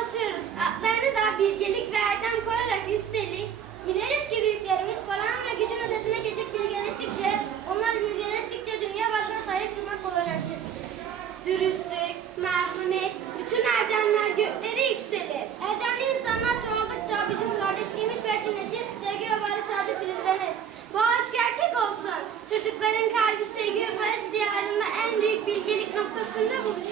çalışıyoruz. Atlarına da bilgelik ve erdem koyarak üstelik dileriz ki büyüklerimiz paranın ve gücün ötesine geçip bilgeleştikçe onlar bilgeleştikçe dünya başına sahip çıkmak kolaylaşır. Dürüstlük, merhamet, bütün erdemler göklere yükselir. Erdemli insanlar çoğaldıkça bizim kardeşliğimiz perçinleşir, sevgi ve barış ağacı filizlenir. Bu ağaç gerçek olsun. Çocukların kalbi sevgi ve barış diyarında en büyük bilgelik noktasında buluşur.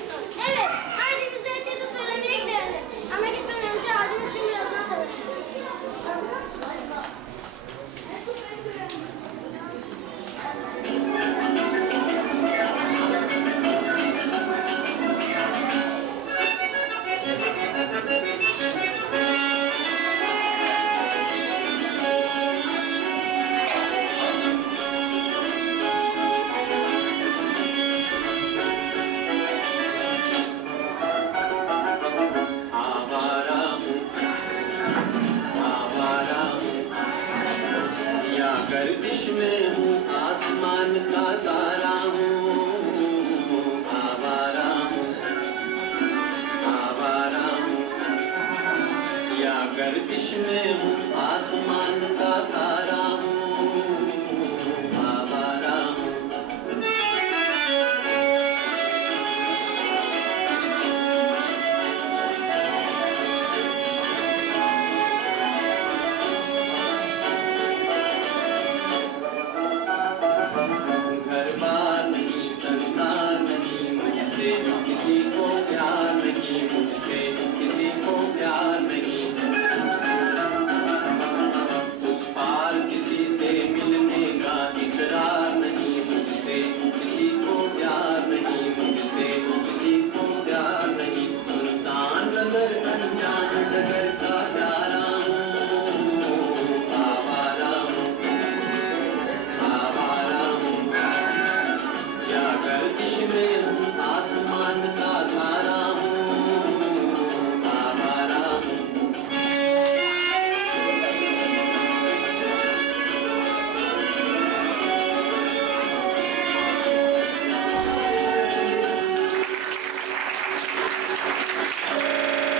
गर्दिश में हूँ, आसमान का तारा हूँ, आवारा हूँ आवारा हूँ। या गर्दिश में हूँ, आसमान का तारा